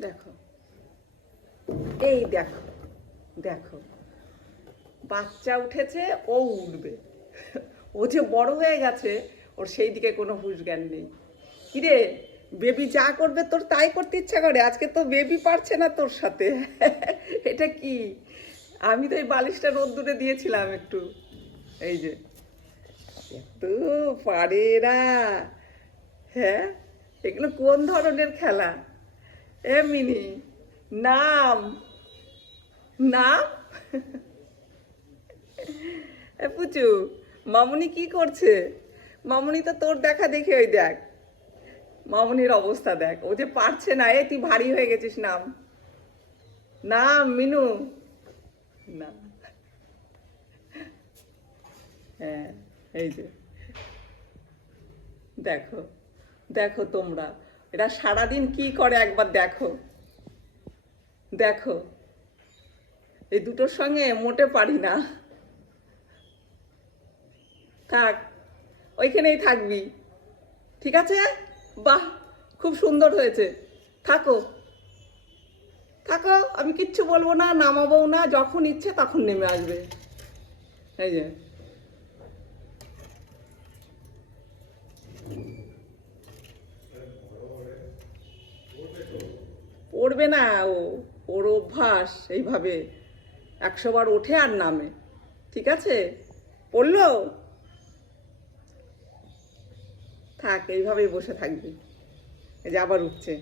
দেখো। এই দেখো দেখো। বাচ্চা উঠেছে, ও উঠবে। ও যে বড় হয়ে গেছে, ওর সেই দিকে কোনো হুশ জ্ঞান নেই। কিরে, বেবি যা করবে তোর তাই করতে ইচ্ছা করে? আজকে তো বেবি পারছে না তোর সাথে। এটা কি? আমি তো এই বালিশটা রোদ্দুরে দিয়েছিলাম একটু। এই যে। এত পারে না হ্যাঁ? এগুলো কোন ধরনের খেলা? এ মিনি নাম নাম এ পুচু, মামুনি কি করছে? মামুনি তো তোর দেখা দেখে ওই দেখ। মামুনির অবস্থা দেখ। ও যে পারছে না, এ তুই ভারী হয়ে গেছিস, নাম। নাম, মিনু। না হ্যাঁ এই যে। দেখো দেখো তোমরা। এরা সারাদিন কি করে একবার দেখো। দেখো, এই দুটোর সঙ্গে মোটে পারি না। থাক, ওইখানেই থাকবি। ঠিক আছে? বাহ, খুব সুন্দর হয়েছে। থাকো। থাকো, আমি কিচ্ছু বলব না নামাবো না, যখন ইচ্ছে তখন নেমে আসবে। এই যে। পড়বে না ও, ওর অভ্যাস এইভাবে। একশো বার ওঠে আর নামে। ঠিক আছে? পড়ল? থাক, এইভাবেই বসে থাকবি। এই যে আবার উঠছে।